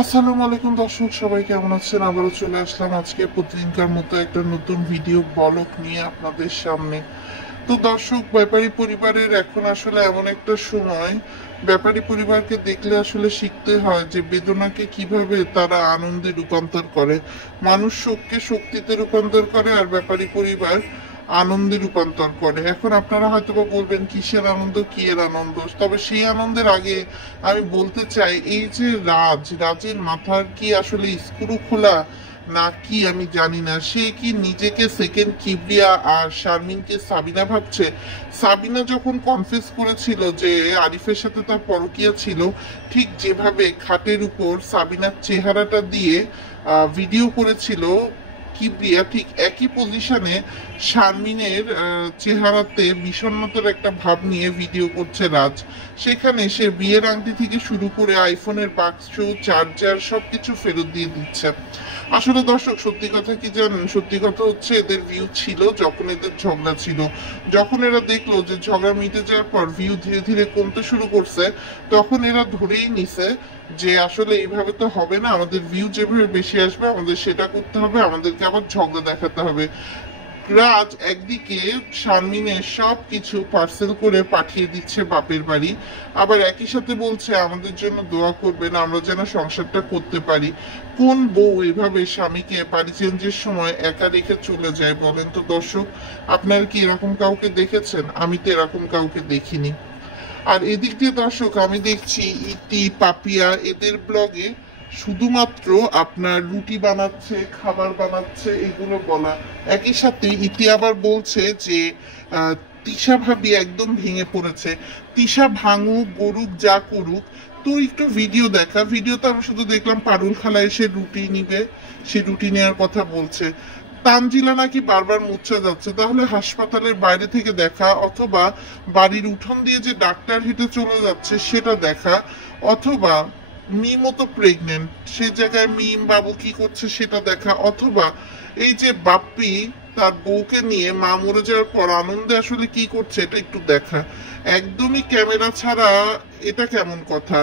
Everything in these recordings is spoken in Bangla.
আসসালামু আলাইকুম দর্শক, সবাই কেমন আছেন? আবারও চলে আসলাম আজকে প্রতিদিনকার মতো একটা নতুন ভিডিও ব্লগ নিয়ে আপনাদের সামনে। তো দর্শক, ব্যাপারী পরিবারের এখন আসলে এমন একটা সময়, ব্যাপারী পরিবারকে দেখলে আসলে শিখতে হয় যে বেদনাকে কিভাবে তারা আনন্দে রূপান্তর করে। মানুষ শোককে শক্তিতে রূপান্তর করে, আর ব্যাপারী পরিবার আনন্দে রূপান্তর করে। এখন আপনারা হয়তো বা বলবেন কিসের আনন্দ, কি এর আনন্দ, তবে সেই আনন্দের আগে আমি বলতে চাই, এই যে রাজের মাথার কি আসলে স্ক্রু খোলা না কি আমি জানি না। সে কি নিজেকে সেকেন্ড কিবরিয়া আর শারমিনকে সাবিনা ভাবছে? সাবিনা যখন কনফেস করেছিল যে আরিফের সাথে তার পরকীয়া ছিল, ঠিক যেভাবে খাটের উপর সাবিনার চেহারাটা দিয়ে ভিডিও করেছিল কিবরিয়া, ঠিক একই পজিশনে শারমিনের চেহারাতে বিষণ্ণতার একটা ভাব নিয়ে ভিডিও করছে রাজ। সেখানে সে বিয়ের আংটি থেকে শুরু করে আইফোনের বাক্স, চার্জার সবকিছু ফেরত দিয়ে দিচ্ছে। আসলে দর্শক, সত্যি কথা কি জানেন? সত্যি কথা হচ্ছে, এদের ভিউ ছিল যখন এদের ঝগড়া ছিল। যখন এরা দেখলো যে ঝগড়া মিটে যাওয়ার পর ভিউ ধীরে ধীরে কমতে শুরু করছে, তখন এরা ধরেই নিছে যে আসলে এইভাবে তো হবে না, আমাদের ভিউ যেভাবে বেশি আসবে আমাদের সেটা করতে হবে, আমাদেরকে আবার ঝগড়া দেখাতে হবে। রাজ একদিকে শারমিনের সব কিছু পার্সেল করে পাঠিয়ে দিচ্ছে বাপের বাড়ি, আবার একই সাথে বলছে আমাদের জন্য দোয়া করবেন, আমরা যেন সংসারটা করতে পারি। কোন বউ এভাবে স্বামীকে বাড়ি চেঞ্জের সময় একা রেখে চলে যায় বলেন তো দর্শক? আপনারা কি এরকম কাউকে দেখেছেন? আমি তো এরকম কাউকে দেখিনি। আর এদিক দিয়ে দর্শক, আমি দেখছি ইতি পাপিয়া এদের ব্লগে শুধুমাত্র আপনার রুটি বানাচ্ছে, খাবার বানাচ্ছে, এগুলো বলা। একই সাথে ইতি আবার বলছে যে তিশা ভাবি একদম ভেঙে পড়েছে, তিশা ভাঙুক, গরুক, যা করুক, তো একটু ভিডিও দেখা। ভিডিওতে আমি শুধু দেখলাম পারুল খালা এসে রুটি নিবে, সে রুটি নেওয়ার কথা বলছে। তানজিলা নাকি বারবার মূর্ছা যাচ্ছে, তাহলে হাসপাতালের বাইরে থেকে দেখা, অথবা বাড়ির উঠোন দিয়ে যে ডাক্তার হেঁটে চলে যাচ্ছে সেটা দেখা, অথবা মিমও তো প্রেগনেন্ট, সে জায়গায় মিম বাবু কি করছে সেটা দেখা, অথবা এই যে বাপ্পি তার বউকে নিয়ে মা মরে যাওয়ার পর আনন্দে আসলে কি করছে এটা একটু দেখা। একদমই ক্যামেরা ছাড়া, এটা কেমন কথা?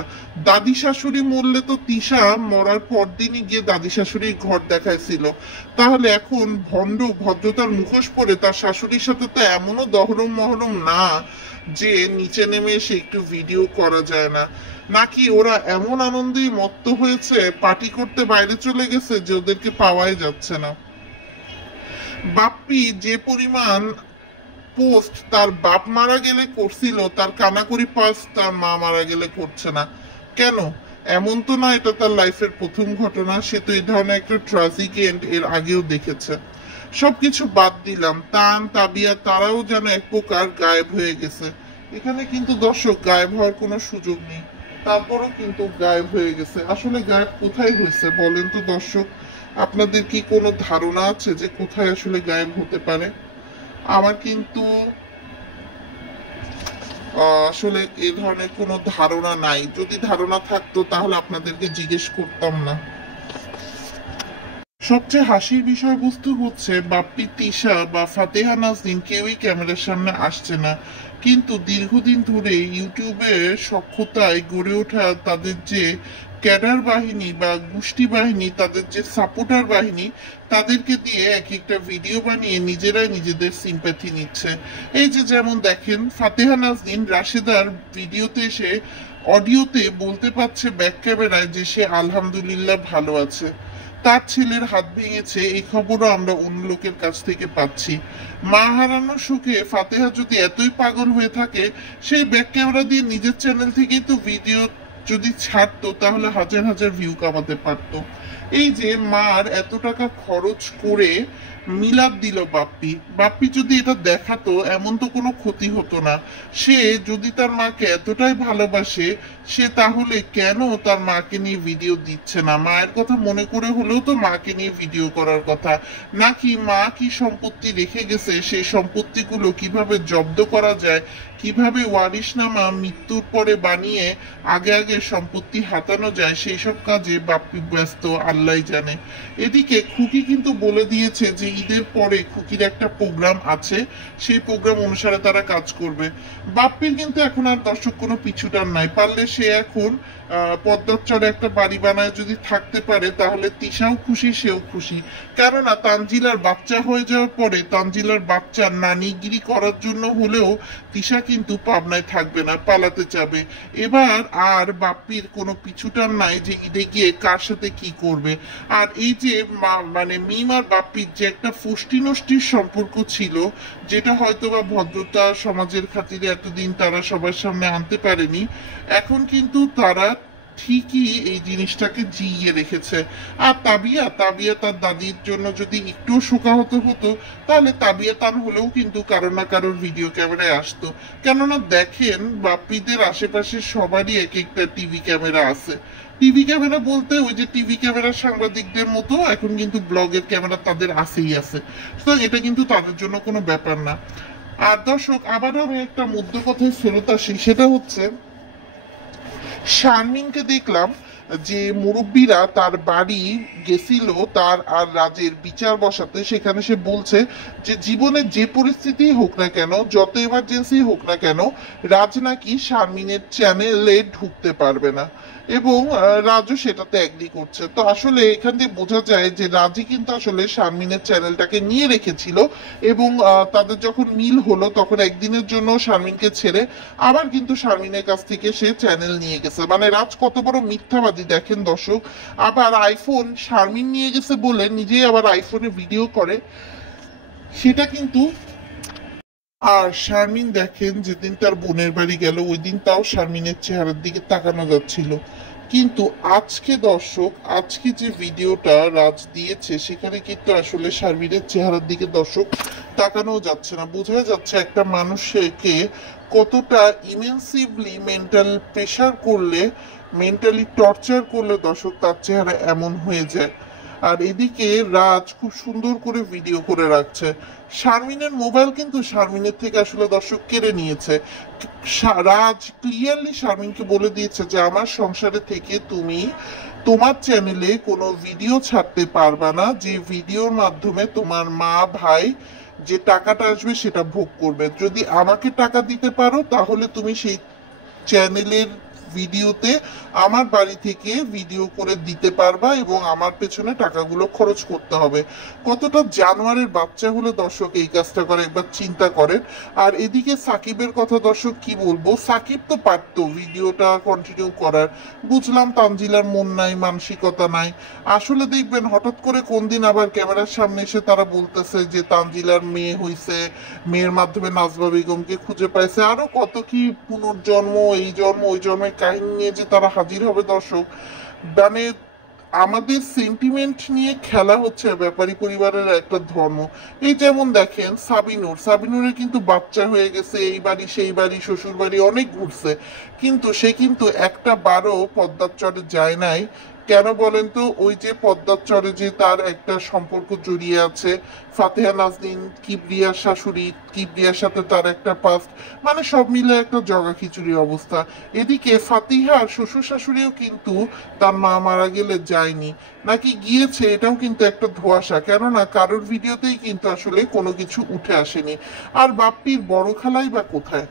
দাদি শাশুড়ি মরলে তো তিশা মরার পর দিনই গিয়ে দাদি শাশুড়ির ঘর দেখাইছিল, তাহলে এখন ভণ্ড ভদ্রতার মুখোশ পরে তার শাশুড়ির সাথে তো এমনও দহরম মহরম না যে নিচে নেমে এসে একটু ভিডিও করা যায় না? নাকি ওরা এমন আনন্দেই মত্ত হয়েছে, পার্টি করতে বাইরে চলে গেছে যে ওদেরকে পাওয়াই যাচ্ছে না? বাপ্পি যে পরিমাণ পোস্ট তার বাপ মারা গেলে করছিল, তার কানাকড়ি পাস তার মা মারা গেলে করছে না কেন? এমন তো না এটা তার লাইফের প্রথম ঘটনা, সে তো এই ধরনের একটা ট্রাজিক এন্ড এর আগেও দেখেছে। সবকিছু বাদ দিলাম, তান তাবিয়া তারাও যেন এক প্রকার গায়েব হয়ে গেছে। এখানে কিন্তু দর্শক গায়েব হওয়ার কোনো সুযোগ নেই, তারপরও কিন্তু গায়েব হয়ে গেছে। আসলে গায়েব কোথায় হয়েছে বলেন তো দর্শক? আপনাদের কি কোনো ধারণা আছে যে কোথায় আসলে গায়েব হতে পারে? আমার কিন্তু আসলে এ ধরনের কোনো ধারণা নাই। যদি ধারণা থাকতো তাহলে আপনাদেরকে জিজ্ঞেস করতাম না। সবচেয়ে হাসির বিষয়বস্তু হচ্ছে বাপ্পি, তিশা বা ফাতেহা নাজনীন কেউই ক্যামেরার সামনে আসছে না, কিন্তু দীর্ঘদিন ধরে ইউটিউবে সক্ষতায় গড়ে ওঠা তাদের যে ক্যাডার বাহিনী বা গোষ্ঠী বাহিনী, তাদের যে সাপোর্টার বাহিনী, তাদেরকে দিয়ে এক একটা ভিডিও বানিয়ে নিজেরাই নিজেদের সিম্প্যাথি নিচ্ছে। এই যে যেমন দেখেন, ফাতেহা নাজনীন রাশেদার ভিডিওতে এসে অডিওতে বলতে পারছে ব্যাক ক্যামেরায় যে সে আলহামদুলিল্লাহ ভালো আছে, তার ছেলের হাত ভেঙেছে, এই খবরও আমরা অন্য লোকের কাছ থেকে পাচ্ছি। মা হারানোর সুখে ফাতেহা যদি এতই পাগল হয়ে থাকে, সেই ব্যাক ক্যামেরা দিয়ে নিজের চ্যানেল থেকেই তো ভিডিও যদি ছাড়তো, তাহলে হাজার হাজার ভিউ কামাতে পারতো। এই যে মার এত টাকা খরচ করে মিলাদ দিল বাপ্পি, বাপ্পি যদি এটা দেখাতো এমন তো কোনো ক্ষতি হতো না। সে যদি তার মাকে এতটাই ভালোবাসে, সে তাহলে কেন তার মাকে নিয়ে ভিডিও দিচ্ছে না? মায়ের কথা মনে করে হলেও তো মাকে নিয়ে ভিডিও করার কথা। নাকি মা কি সম্পত্তি রেখে গেছে, সেই সম্পত্তিগুলো কিভাবে জব্দ করা যায়, কিভাবে ওয়ারিশনামা মৃত্যুর পরে বানিয়ে আগে আগে সম্পত্তি হাতানো যায় সেই সব কাজে বাপ্পি ব্যস্ত, আল্লাহ জানে। এদিকে খুকি কিন্তু বলে দিয়েছে যে ঈদের পরে খুকির একটা প্রোগ্রাম আছে, সেই প্রোগ্রাম অনুসারে তারা কাজ করবে। বাপ্পির কিন্তু এখন আর দর্শক কোনো পিছুটান নাই, পারলে সে এখন পদ্মার চরে একটা বাড়ি বানায় যদি থাকতে পারে তাহলে তিশাও খুশি, সেও খুশি। কেননা তানজিলার বাচ্চা হয়ে যাওয়ার পরে তানজিলার বাচ্চা নানিগিরি করার জন্য হলেও তিশা কিন্তু পাবনায় থাকবে না, পালাতে যাবে। এবার আর বাপ্পির কোনো পিছুটান নাই যে ঈদে গিয়ে কার সাথে কি করবে। আর এই যে মানে মিম আর বাপ্পির যে একটা ফুষ্টি নষ্টির সম্পর্ক ছিল, যেটা হয়তো বা ভদ্রতা সমাজের খাতিরে এতদিন তারা সবার সামনে আনতে পারেনি, এখন কিন্তু তারা ঠিকই এই জিনিসটাকে জিইয়ে রেখেছে। আর তাবিয়া তাবিয়া তার দাদির জন্য যদি একটু শোকাহত হতো তাহলে তাবিয়া তার হলেও কিন্তু কারো না কারোর ভিডিও ক্যামেরায় আসতো। কেননা দেখেন বাপ্পিদের আশেপাশে সবারই এক একটা টিভি ক্যামেরা আছে। টিভি ক্যামেরা বলতে ওই যে টিভি ক্যামেরা সাংবাদিকদের মতো এখন কিন্তু ব্লগের ক্যামেরা তাদের আসেই আছে, সুতরাং এটা কিন্তু তাদের জন্য কোনো ব্যাপার না। আর দর্শক আবারও আমি একটা মধ্য কথায় ফেরত আসি, সেটা হচ্ছে শারমিনকে দেখলাম যে মুরব্বীরা তার বাড়ি গেছিল তার আর রাজের বিচার বসাতে। সেখানে সে বলছে যে জীবনে যে পরিস্থিতি হোক না কেন, যত এমার্জেন্সি হোক না কেন, রাজ নাকি শারমিনের চ্যানেলে ঢুকতে পারবে না, এবং রাজও সেটাতে এগ্রি করছে। তো আসলে এখান থেকে বোঝা যায় যে রাজি কিন্তু আসলে শারমিনের চ্যানেলটাকে নিয়ে রেখেছিল, এবং তাদের যখন মিল হলো তখন একদিনের জন্য শারমিনকে ছেড়ে আবার কিন্তু শারমিনের কাছ থেকে সে চ্যানেল নিয়ে গেছে। মানে রাজ কত বড় মিথ্যাবাদী দেখেন দর্শক। আবার আইফোন শারমিন নিয়ে গেছে বলে নিজেই আবার আইফোনে ভিডিও করে, সেটা কিন্তু। আর শারমিন দেখেন যেদিন তার বোনের বাড়ি গেল ওই দিন তাও শারমিনের চেহারার দিকে তাকানো যাচ্ছিল, কিন্তু আজকে দর্শক আজকে যে ভিডিওটা রাজ দিয়েছে সেখানে কিন্তু আসলে শারমিনের চেহারার দিকে দর্শক তাকানো যাচ্ছে না। বোঝা যাচ্ছে একটা মানুষকে কতটা ইমেন্সিভলি মেন্টাল প্রেশার করলে, মেন্টালি টর্চার করলে দর্শক তার চেহারা এমন হয়ে যায়। আর এদিকে রাজ খুব সুন্দর করে ভিডিও করে রাখছে। শারমিনের মোবাইল কিন্তু শারমিনের থেকে আসলে দর্শক কেড়ে নিয়েছে। রাজ ক্লিয়ারলি শারমিনকে বলে দিয়েছে যে আমার সংসারে থেকে তুমি তোমার চ্যানেলে কোনো ভিডিও ছাড়তে পারবা না, যে ভিডিওর মাধ্যমে তোমার মা ভাই যে টাকাটা আসবে সেটা ভোগ করবে। যদি আমাকে টাকা দিতে পারো তাহলে তুমি সেই চ্যানেলের ভিডিওতে আমার বাড়ি থেকে ভিডিও করে দিতে পারবা এবং আমার পেছনে টাকাগুলো খরচ করতে হবে। কতটা জানোয়ারের বাচ্চা হলে দর্শক এই কাজটা করে একবার চিন্তা করেন। আর এদিকে সাকিবের কথা দর্শক কি বলবো, সাকিব তো পারতো ভিডিওটা কন্টিনিউ করার, বুঝলাম তানজিলার মন নাই, মানসিকতা নাই। আসলে দেখবেন হঠাৎ করে কোন দিন আবার ক্যামেরার সামনে এসে তারা বলতেছে যে তানজিলার মেয়ে হইছে, মেয়ের মাধ্যমে নাজবা বেগমকে খুঁজে পাইছে, আরো কত কি পুনর্জন্ম, এই জন্ম ওই জন্মের কাহিনী নিয়ে যে তারা হাজির হবে দর্শক। মানে আমাদের সেন্টিমেন্ট নিয়ে খেলা হচ্ছে ব্যাপারী পরিবারের একটা ধর্ম। এই যেমন দেখেন সাবিনুরের কিন্তু বাচ্চা হয়ে গেছে, এই বাড়ি সেই বাড়ি শ্বশুর বাড়ি অনেক ঘুরছে, কিন্তু সে কিন্তু একটা বারও পদ্মার চরে যায় নাই। কেন বলেন তো, ওই যে পদ্মার চরে যে তার একটা সম্পর্ক জড়িয়ে আছে ফাতেহা নাজনীন, কিবরিয়ার শাশুড়ি, কিবরিয়ার সাথে তার একটা পাস্ট, মানে সব মিলে একটা জগা খিচুড়ি অবস্থা। এদিকে ফাতিহার শ্বশুর শাশুড়িও কিন্তু তার মা মারা গেলে যায়নি, নাকি গিয়েছে এটাও কিন্তু একটা ধোঁয়াশা, কেননা কারোর ভিডিওতেই কিন্তু আসলে কোনো কিছু উঠে আসেনি। আর বাপ্পির বড় খালাই বা কোথায়?